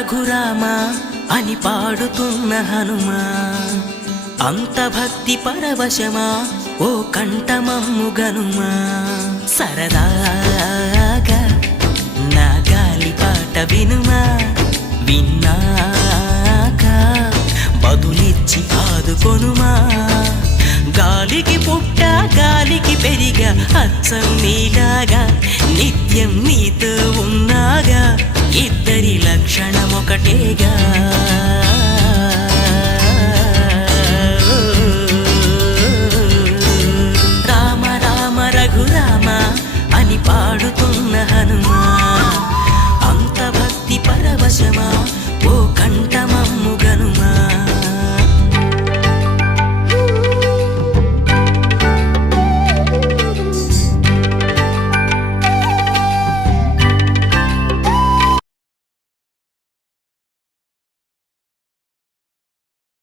రఘురామా అని పాడుతున్న హనుమా, అంత భక్తి పరవశమా ఓ కంఠమమ్ము గనుమా. సరదా